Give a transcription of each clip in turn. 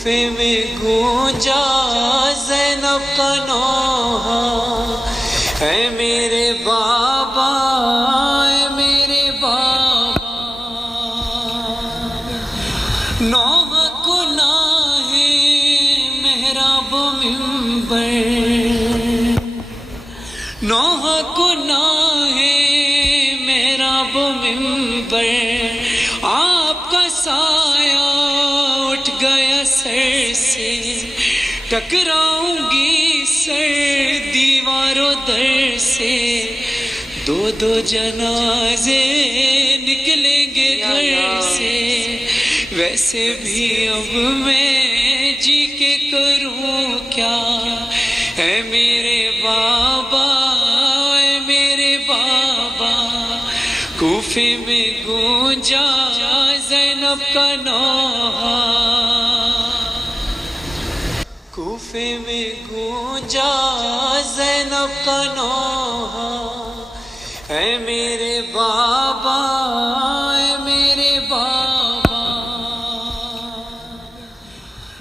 کوفے میں گونجا زینب کا نوحہ، اے میرے بابا اے میرے بابا، نوحہ کو ناہے محراب و منبر، نوحہ کو ناہے محراب و منبر، آپ کا سایہ اٹھ گیا سر سے، ٹکراؤں گی سر دیوار و در سے، دو دو جنازے نکلیں گے گھر سے، ویسے بھی اب میں جی کے کروں کیا، اے میرے بابا اے میرے بابا، کوفے میں گونجا زینب کا نوحہ، کوفے میں گونجا زینب کا نوحہ، اے میرے بابا اے میرے بابا،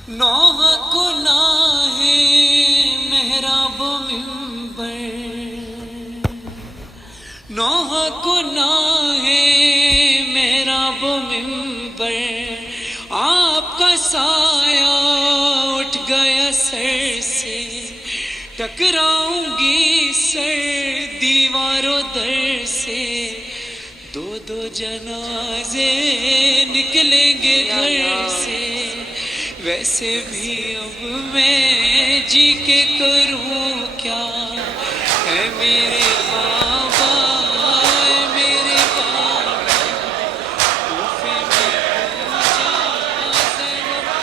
نوحہ کو ناہے محراب و منبر، نوحہ کو ناہے محراب و منبر، آپ کا سایہ اٹھ گیا سر سے، ٹکراؤں گی سر دیوار و در سے، دو دو جنازے نکلیں گے گھر سے، ویسے بھی اب میں جی کے کروں کیا، اے میرے بابا اے میرے بابا، کوفے میں گونجا زینب کا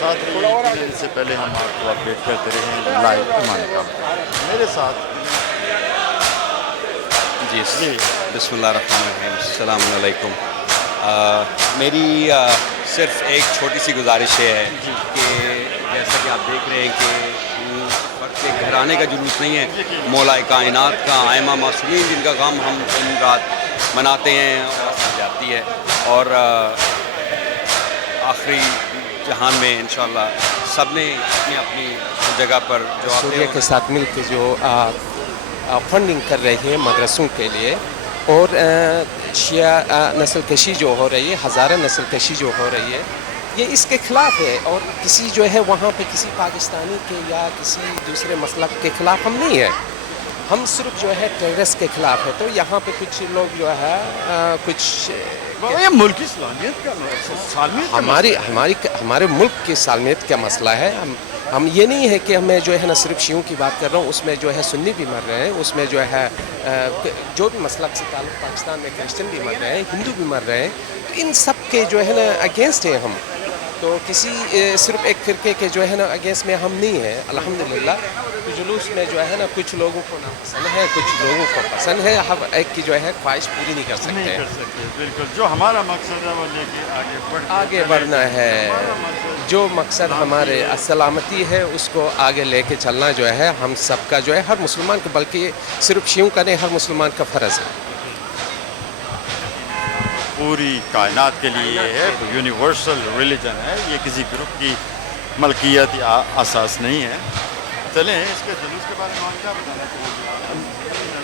ساتھ رہیے، اس سے پہلے ہم آپ کو اپڈیٹ کرتے رہے ہیں لائیو ایمان کا میرے ساتھ جی بسم اللہ الرحمن الرحیم، السلام علیکم۔ میری صرف ایک چھوٹی سی گزارش یہ ہے کہ جیسا کہ آپ دیکھ رہے ہیں کہ وقت کے گھرانے کا جلوس نہیں ہے، مولا کائنات کا ائمہ معصومین جن کا غم ہم دن رات مناتے ہیں اور جاتی ہے، اور آخری جہان میں انشاءاللہ سب نے اپنی اپنی جگہ پر جو سوریہ کے ساتھ مل کے جو فنڈنگ کر رہے ہیں مدرسوں کے لیے، اور شیعہ نسل کشی جو ہو رہی ہے، ہزارہ نسل کشی جو ہو رہی ہے، یہ اس کے خلاف ہے، اور کسی جو ہے وہاں پہ کسی پاکستانی کے یا کسی دوسرے مسلک کے خلاف ہم نہیں ہے، ہم صرف جو ہے ٹیررسٹ کے خلاف ہے۔ تو یہاں پہ کچھ لوگ جو ہے کچھ یہ ملکی سالمیت کا ہمارے ملک کی سالمیت کا مسئلہ ہے۔ ہم یہ نہیں ہے کہ میں جو ہے نا صرف شیعوں کی بات کر رہا ہوں، اس میں جو ہے سنی بھی مر رہے ہیں، اس میں جو ہے جو بھی مسلک سے تعلق پاکستان میں کرسچن بھی مر رہے ہیں، ہندو بھی مر رہے ہیں، تو ان سب کے جو ہے نا اگینسٹ ہیں ہم، تو کسی صرف ایک فرقے کے جو ہے نا اگینسٹ میں ہم نہیں ہیں الحمدللہ۔ تو جلوس میں جو ہے نا کچھ لوگوں کو ناپسند ہے، کچھ لوگوں کو پسند ہے، ہر ایک کی جو ہے خواہش پوری نہیں کر سکتے۔ بالکل، جو ہمارا مقصد ہے وہ لے کے آگے بڑھنا ہے، جو مقصد ہمارے سلامتی ہے اس کو آگے لے کے چلنا جو ہے ہم سب کا جو ہے، ہر مسلمان کا، بلکہ صرف شیعوں کا نہیں، ہر مسلمان کا فرض ہے۔ پوری کائنات کے لیے یہ ہے، یونیورسل ریلیجن ہے، یہ کسی گروپ کی ملکیت یا اساس نہیں ہے۔ چلیں اس کے جلوس کے بارے میں کیا بتانا چاہیے؟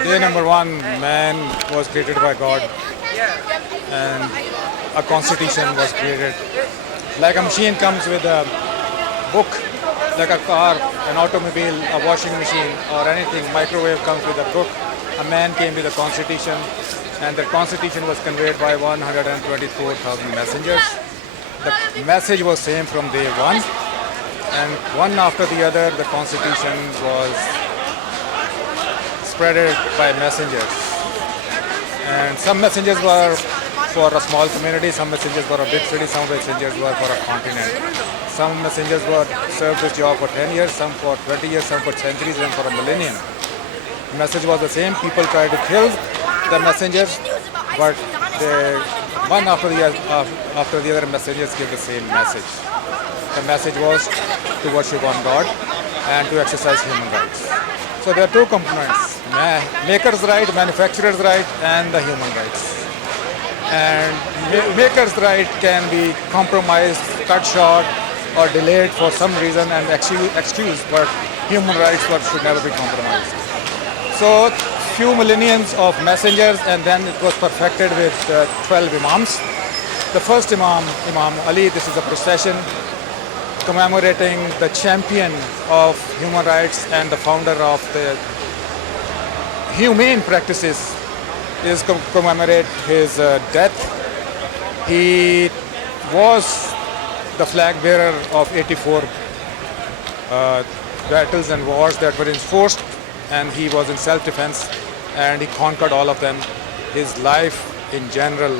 Day number 1, man was created by God and a constitution was created. Like a machine comes with a book, like a car, an automobile, a washing machine or anything, microwave comes with a book. A man came with a constitution and the constitution was conveyed by 124,000 messengers. The message was same from day one, and one after the other the constitution was spreaded by messengers. And some messengers were for a small community, some messengers were a big city, some messengers were for a continent. Some messengers were served this job for 10 years, some for 20 years, some for centuries, and for a millennium. The message was the same. People tried to kill the messengers, but one after the other messengers gave the same message. The message was to worship on God and to exercise human rights. So there are two components: maker's right, manufacturer's right, and the human rights. And maker's right can be compromised, cut short, or delayed for some reason and excused, but human rights should never be compromised. So few millenniums of messengers, and then it was perfected with 12 imams. The first imam, Imam Ali, this is a procession commemorating the champion of human rights and the founder of the humane practices, is commemorate his death. He was the flag bearer of 84 battles and wars that were enforced, and he was in self-defense, and he conquered all of them. His life in general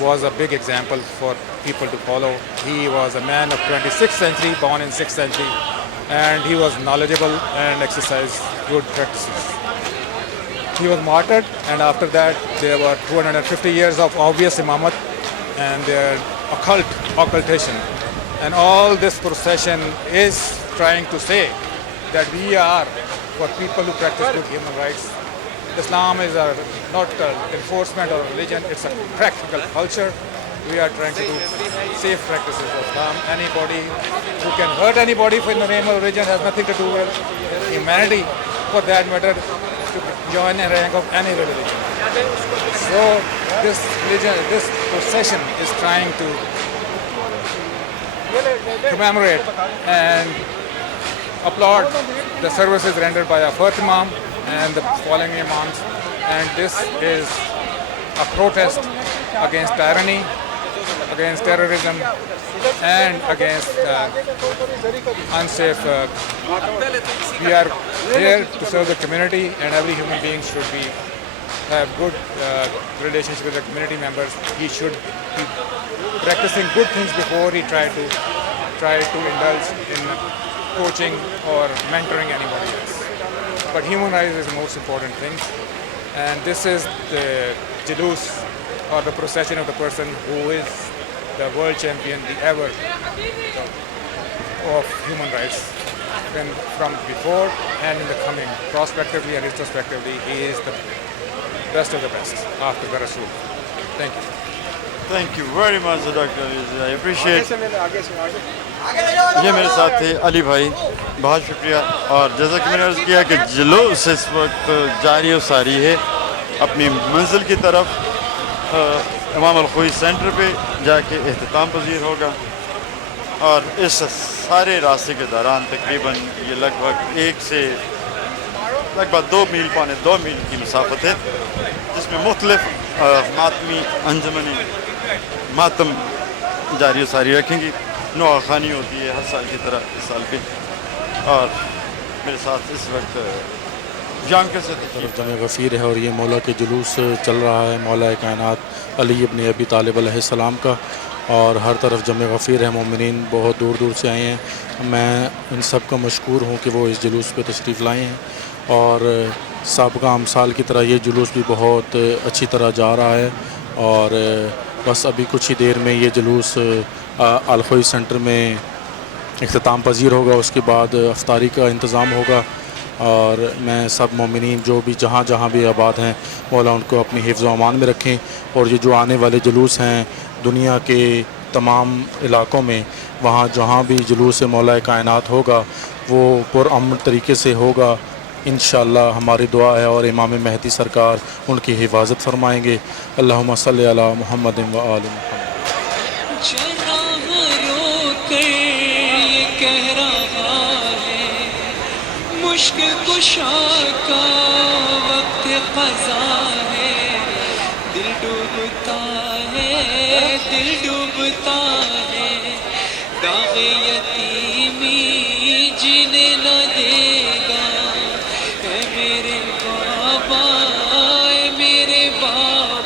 was a big example for people to follow. He was a man of 26th century, born in 6th century, and he was knowledgeable and exercised good practices. He was martyred, and after that there were 250 years of obvious imamat and their occultation. And all this procession is trying to say that we are for people who practice good human rights. Islam is not an enforcement or religion, it's a practical culture. We are trying to do safe practices of Islam. Anybody who can hurt anybody in the name of religion has nothing to do with humanity, for that matter, to join a rank of any religion. So this procession is trying to commemorate and applaud the services rendered by our first Imam and the following Imams, and this is a protest against tyranny, against terrorism, and against unsafe. We are here to serve the community, and every human being should have good relationship with the community members. He should be practicing good things before he try to indulge in coaching or mentoring anybody else. But human rights is the most important thing, and this is the Jalus, or the procession of the person who is the world champion, the ever of human rights. And from before and in the coming, prospectively and retrospectively, he is the best of the best after the Rasul. Thank you. Thank you very much, Dr. I appreciate. یہ میرے ساتھ تھے علی بھائی، بہت شکریہ. اور جیسا کہ میں نے عرض کیا کہ جلوس اس وقت جاری و ساری ہے اپنی منزل کی طرف. امام الخوئی سینٹر پہ جا کے اختتام پذیر ہوگا، اور اس سارے راستے کے دوران تقریباً یہ لگ بھگ 2 میل پونے 2 میل کی مسافت ہے، جس میں مختلف ماتمی انجمنیں ماتم جاری و ساری رکھیں گی. نوحہ خوانی ہوتی ہے ہر سال کی طرح اس سال بھی. اور میرے ساتھ اس وقت جانکر سے طرف جامع غفیر ہے، اور یہ مولا کے جلوس چل رہا ہے، مولا کائنات علی ابن ابی طالب علیہ السلام کا، اور ہر طرف جامع غفیر ہے. مومنین بہت دور دور سے آئے ہیں. میں ان سب کا مشکور ہوں کہ وہ اس جلوس پہ تشریف لائے ہیں، اور سابقہ امثال کی طرح یہ جلوس بھی بہت اچھی طرح جا رہا ہے. اور بس ابھی کچھ ہی دیر میں یہ جلوس الخوئی سینٹر میں اختتام پذیر ہوگا. اس کے بعد افطاری کا انتظام ہوگا، اور میں سب مومنین جو بھی جہاں جہاں بھی آباد ہیں، مولا ان کو اپنی حفظ و امان میں رکھیں. اور یہ جو آنے والے جلوس ہیں دنیا کے تمام علاقوں میں، وہاں جہاں بھی جلوس مولا کائنات ہوگا وہ پرامن طریقے سے ہوگا انشاءاللہ. ہماری دعا ہے، اور امام مہدی سرکار ان کی حفاظت فرمائیں گے. اللہم صلی علی محمد و آل محمد. کہہ رہا ہے مشکل کشا کا وقت قضا ہے، دل ڈوبتا ہے، دل ڈوبتا ہے، داغ یتیمی جینے نہ دے گا. اے میرے بابا، اے میرے بابا،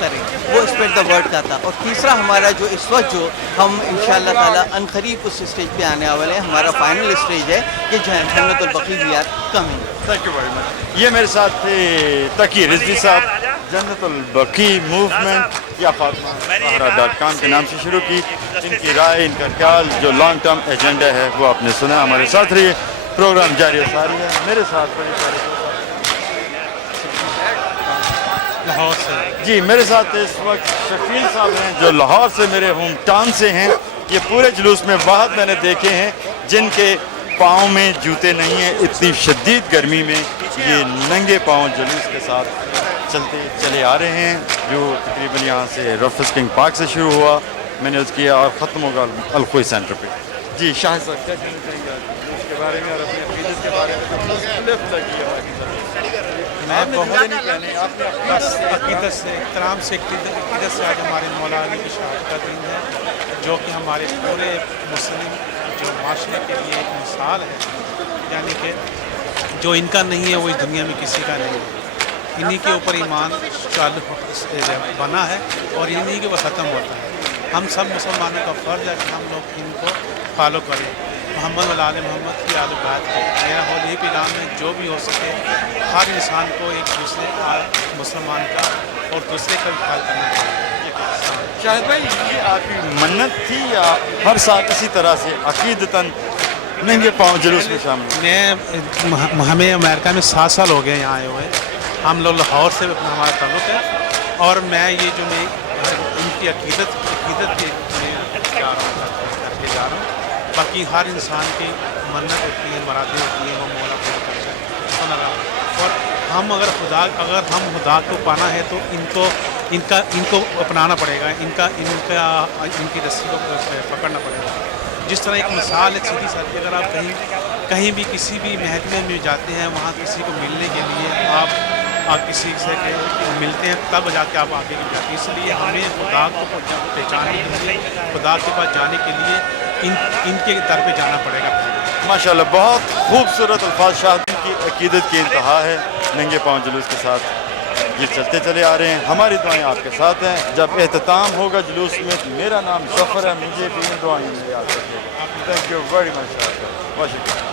کریں، وہ اسپریڈ دا ورڈ کا تھا. اور تیسرا ہمارا جو اس وقت جو ہم انشاءاللہ تعالیٰ عنقریب اس اسٹیج پہ آنے والے ہیں، ہمارا فائنل اسٹیج ہے کہ جو ہے جنت البقیع we are coming. Thank you very much. یہ میرے ساتھ تھے تقی رضوی صاحب، جنت البقیع موومنٹ یا فاطمہ.com کے نام سے شروع کی. ان کی رائے، ان کا خیال، جو لانگ ٹرم ایجنڈا ہے وہ آپ نے سنا. ہمارے ساتھ رہیے، پروگرام جاری و ساری ہے. میرے ساتھ بڑے سارے لاہور سے جی میرے ساتھ اس وقت شکیل صاحب ہیں جو لاہور سے میرے ہوم ٹاؤن سے ہیں. یہ پورے جلوس میں بہت میں نے دیکھے ہیں جن کے پاؤں میں جوتے نہیں ہیں. اتنی شدید گرمی میں یہ ننگے پاؤں جلوس کے ساتھ چلتے چلے آ رہے ہیں، جو تقریباً یہاں سے رفس کنگ پارک سے شروع ہوا، میں نے اس کیا اور ختم ہوگا الخوئی سینٹر پہ. جی شاہ صاحب کیا کہنا چاہیں گے جلوس کے بارے میں اور اپنے عقیدت کے بارے میں؟ میں بس عقیدت سے احترام سے عقیدت سے آج ہمارے مولا علی کی شہادت کا دن ہے، جو کہ ہمارے پورے مسلم جو معاشرے کے لیے ایک مثال ہے. یعنی کہ جو ان کا نہیں ہے وہ اس دنیا میں کسی کا نہیں ہے. انہی کے اوپر ایمان چالو بنا ہے اور انہی کے وہ ختم ہوتا ہے. ہم سب مسلمانوں کا فرض ہے کہ ہم لوگ ان کو فالو کریں، محمد وعلی آل محمد کی آل بیت کریں. میرا ہول یہ پیغام ہے جو بھی ہو سکے ہر انسان کو ایک دوسرے مسلمان کا اور دوسرے کا بھی خیال کرنا چاہیے. شاہد بھائی یہ آپ کی منت تھی یا ہر سال اسی طرح سے عقیدتاً ننگے پاؤں جلوس میں شامل؟ ہمیں امریکہ میں 7 سال ہو گئے یہاں آئے ہوئے. ہم لوگ لاہور سے ہمارا تعلق ہے اور میں یہ جو میں ان کی عقیدت کے جا رہا ہوں کر کے جا رہا ہوں. باقی ہر انسان کی منت ہوتی ہے، مرادیں ہوتی ہیں، وہ مولا پورا کرتا ہے. اور ہم اگر ہم خدا کو پانا ہے تو ان کو اپنانا پڑے گا، ان کی رسی کو پکڑنا پڑے گا. جس طرح ایک مثال ہے سیدھی سادھی، اگر آپ کہیں بھی کسی بھی محکمے میں جاتے ہیں، وہاں کسی کو ملنے کے لیے آپ کسی سے ملتے ہیں تب جا کے آپ آگے جاتے ہیں. اس لیے ہمیں خدا کو پہچاننے کے لیے، خدا کے پاس جانے کے لیے ان کے در پہ جانا پڑے گا. ماشاءاللہ بہت خوبصورت الفاظ. شاہد کی عقیدت کی انتہا ہے، ننگے پاؤں جلوس کے ساتھ یہ چلتے چلے آ رہے ہیں. ہماری دعائیں آپ کے ساتھ ہیں. جب اختتام ہوگا جلوس میں، میرا نام ظفر ہے، مجھے بھی ان دعائیں میں یاد رکھیے. تھینک یو ویری مچ.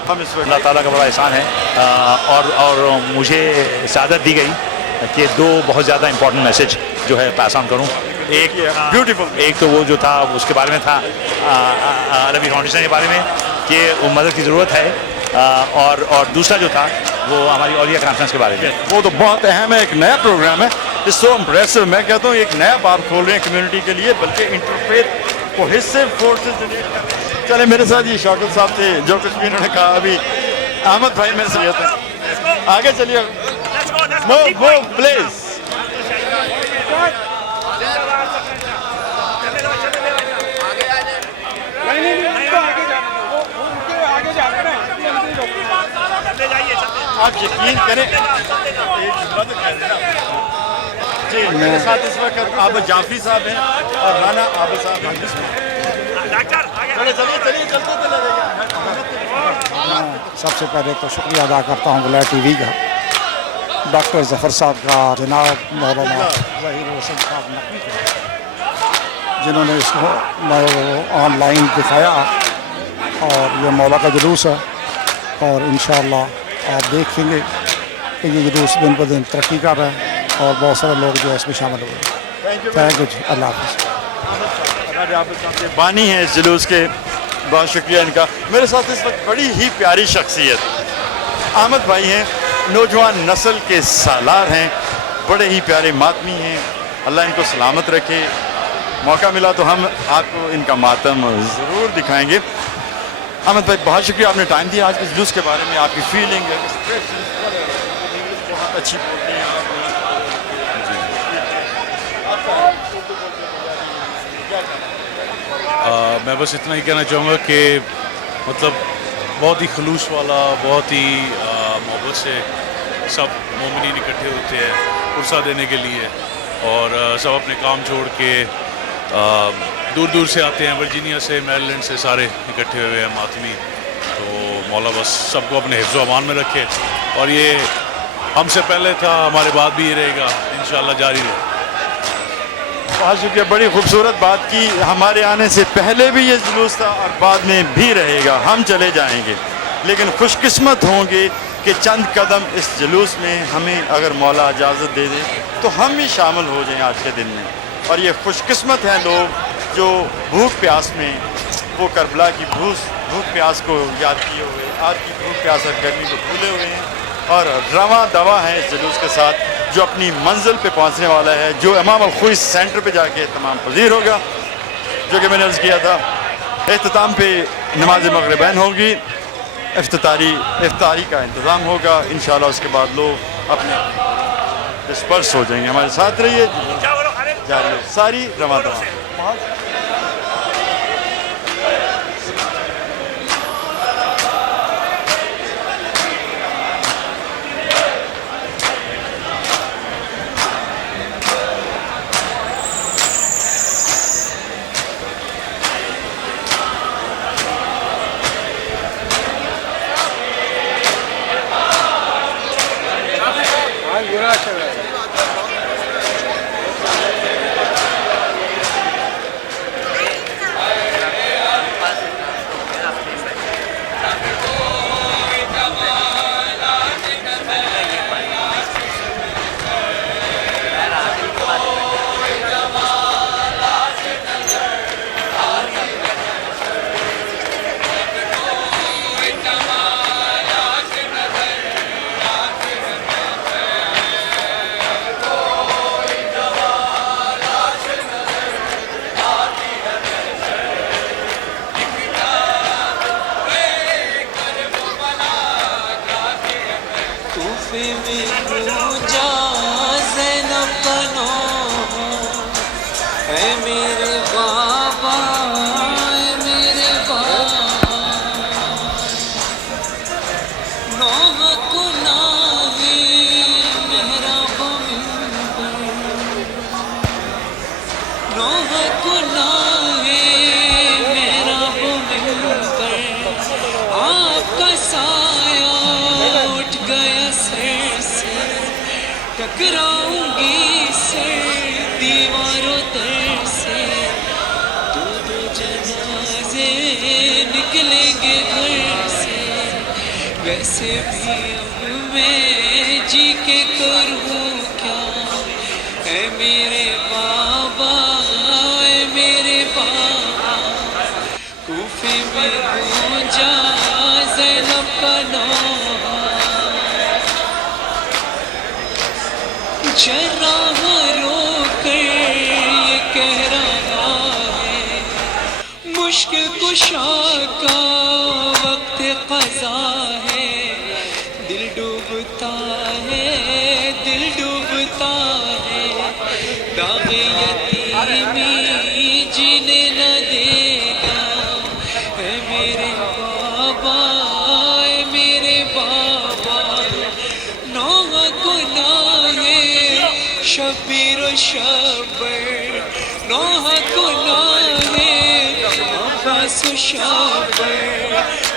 ہم اس وقت اللہ تعالیٰ کا بڑا احسان ہے اور مجھے سعادت دی گئی کہ 2 بہت زیادہ امپورٹنٹ میسیج جو ہے پاس آن کروں. ایک تو وہ جو تھا اس کے بارے میں تھا عربی فاؤنڈیشن کے بارے میں کہ مدد کی ضرورت ہے، اور دوسرا جو تھا وہ ہماری اولیاء کانفرنس کے بارے میں. وہ تو بہت اہم ہے، ایک نیا پروگرام ہے. It's so impressive. میں کہتا ہوں ایک نیا باب کھول رہے ہیں کمیونٹی کے لیے، بلکہ انٹرفیتھ کوہیسو فورسز. چلے میرے ساتھ یہ شوکت صاحب تھے جو کچھ بھی انہوں نے کہا. ابھی احمد بھائی میرے سے آگے چلیے. Move please. آپ یقین کریں جی میرے ساتھ اس وقت عابد جعفری صاحب ہیں اور رانا عابد صاحب ہیں. چلیے چلتے چلے میں سب سے پہلے تو شکریہ ادا کرتا ہوں ولاية ٹی وی کا، ڈاکٹر ظفر صاحب کا، جناب مولانا ظہیر حسین صاحب نقوی کا، جنہوں نے اس کو آن لائن دکھایا. اور یہ مولا کا جلوس ہے اور انشاءاللہ آپ دیکھیں گے کہ یہ جلوس دن بہ دن ترقی کر رہا ہے اور بہت سارے لوگ جو ہے اس میں شامل ہوئے. تھینک یو جی. اللہ حافظ. بانی ہیں اس جلوس کے، بہت شکریہ ان کا. میرے ساتھ اس وقت بڑی ہی پیاری شخصیت احمد بھائی ہیں، نوجوان نسل کے سالار ہیں، بڑے ہی پیارے ماتمی ہیں. اللہ ان کو سلامت رکھے. موقع ملا تو ہم آپ کو ان کا ماتم ضرور دکھائیں گے. احمد بھائی بہت شکریہ، آپ نے ٹائم دیا. آج کے جلوس کے بارے میں آپ کی فیلنگ ہے؟ بہت اچھی بولتے ہیں میں بس اتنا ہی کہنا چاہوں گا کہ مطلب بہت ہی خلوص والا، بہت ہی محبت سے سب مومنین اکٹھے ہوتے ہیں عرصہ دینے کے لیے، اور سب اپنے کام چھوڑ کے دور دور سے آتے ہیں، ورجینیا سے، میریلینڈ سے، سارے اکٹھے ہوئے ہیں ماتمی. تو مولا بس سب کو اپنے حفظ و امان میں رکھے، اور یہ ہم سے پہلے تھا، ہمارے بعد بھی یہ رہے گا، انشاءاللہ جاری رہے. بہت شکریہ, بڑی خوبصورت بات کی. ہمارے آنے سے پہلے بھی یہ جلوس تھا اور بعد میں بھی رہے گا. ہم چلے جائیں گے لیکن خوش قسمت ہوں گے کہ چند قدم اس جلوس میں ہمیں اگر مولا اجازت دے دے تو ہم بھی شامل ہو جائیں آج کے دن میں. اور یہ خوش قسمت ہیں لوگ جو بھوک پیاس میں وہ کربلا کی بھوک پیاس کو یاد کیے ہوئے, آج کی بھوک پیاس اور گرمی کو بھولے ہوئے ہیں اور رواں دوا ہیں اس جلوس کے ساتھ جو اپنی منزل پہ پہنچنے والا ہے, جو امام الخوئ سینٹر پہ جا کے تمام پذیر ہوگا. جو کہ میں نے عرض کیا تھا اختتام پہ نماز مغربین ہوگی, افطاری کا انتظام ہوگا انشاءاللہ. اس کے بعد لوگ اپنے ڈسپرس ہو جائیں گے. ہمارے ساتھ رہیے, جاری ساری رواں دوا. ٹکراؤں گی سر دیواروں در سے, دو جنازے نکلیں گے گھر سے. ویسے بھی اب میں جی کے کروں کیا, اے میرے بابا اے میرے بابا. کوفے میں گونجا زینب کا نام, جراح رو کر یہ کہہ رہا ہے مشکل کشا کا وقت قضا ہے. دل ڈوبتا ہے دل ڈوبتا ہے, داغ یتیمی جینے نہ دے گا. اے میرے بابا اے میرے بابا, نوح گناہ شبیر و شبر, نوح گناہ عباس و شبر.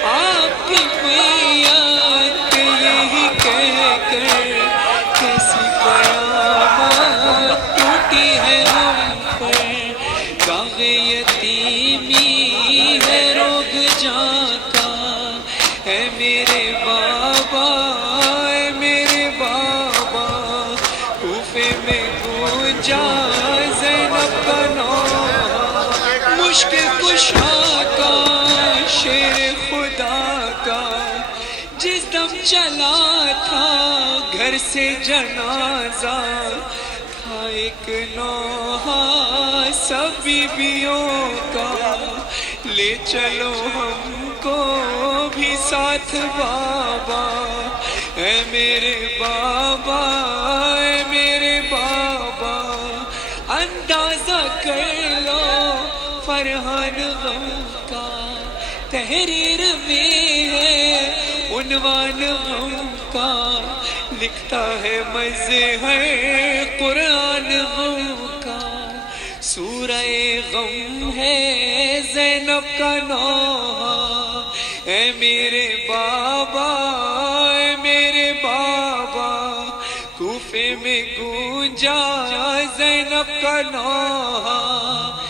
آپ کی بیعت یہی کہہ کر کیسی قیامت ٹوٹی ہے ہم پر. داغ یتیمی ہے روگ جاں کا, اے میرے بابا اے میرے بابا. کوفے میں گونجا زینب کا نام, مشکل کشا کا شیر خدا کا. جس دم چلا تھا گھر سے جنازہ, تھا ایک نوحہ سب بیویوں کا. لے چلو ہم کو بھی ساتھ بابا, اے میرے بابا اے میرے بابا. اندازہ کر لو فرحان غم کا, تحریر میں ہے عنوان غم کا. لکھتا ہے مظہر قرآن غم کا. سورہ غم ہے زینب کا نوحہ, اے میرے بابا اے میرے بابا. کوفے میں گونجا زینب کا نوحہ